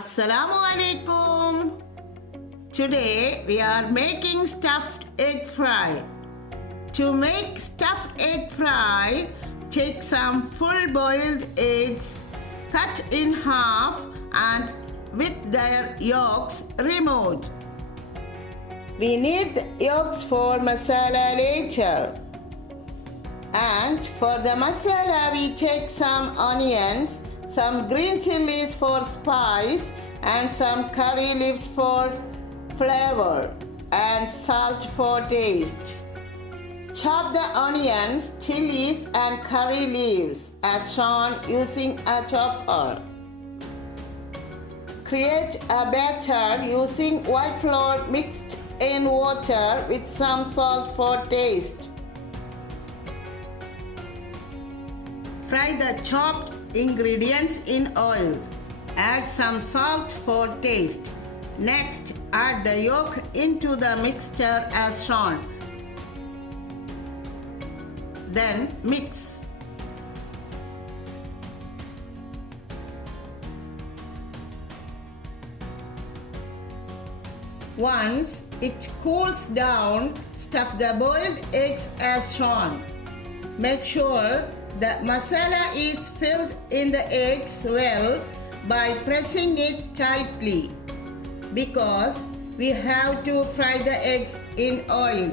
Assalamu alaikum. Today we are making stuffed egg fry. To make stuffed egg fry, take some full boiled eggs, cut in half and with their yolks removed. We need the yolks for masala later. And for the masala we take some onions, some green chilies for spice and some curry leaves for flavor and salt for taste. Chop the onions, chilies and curry leaves as shown using a chopper. Create a batter using white flour mixed in water with some salt for taste. Fry the chopped ingredients in oil. Add some salt for taste. Next, add the yolk into the mixture as shown. Then mix. Once it cools down, stuff the boiled eggs as shown. Make sure the masala is filled in the eggs well by pressing it tightly because we have to fry the eggs in oil.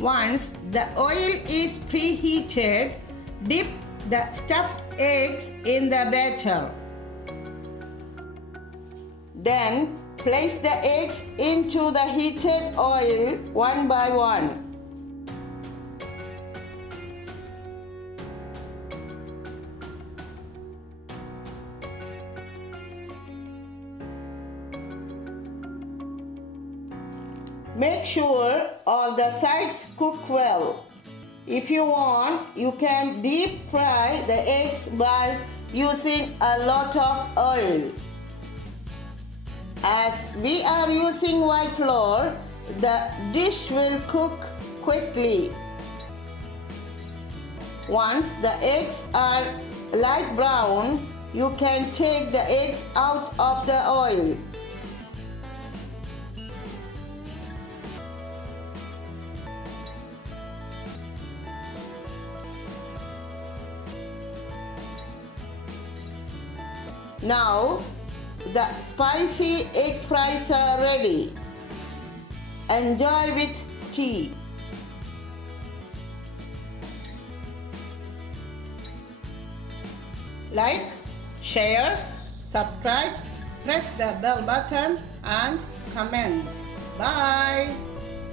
Once the oil is preheated, dip the stuffed eggs in the batter. Then place the eggs into the heated oil one by one. Make sure all the sides cook well. If you want, you can deep fry the eggs by using a lot of oil. As we are using white flour, the dish will cook quickly. Once the eggs are light brown, you can take the eggs out of the oil. Now the spicy egg fries are ready. Enjoy with tea. Like, share, subscribe, press the bell button and comment. Bye.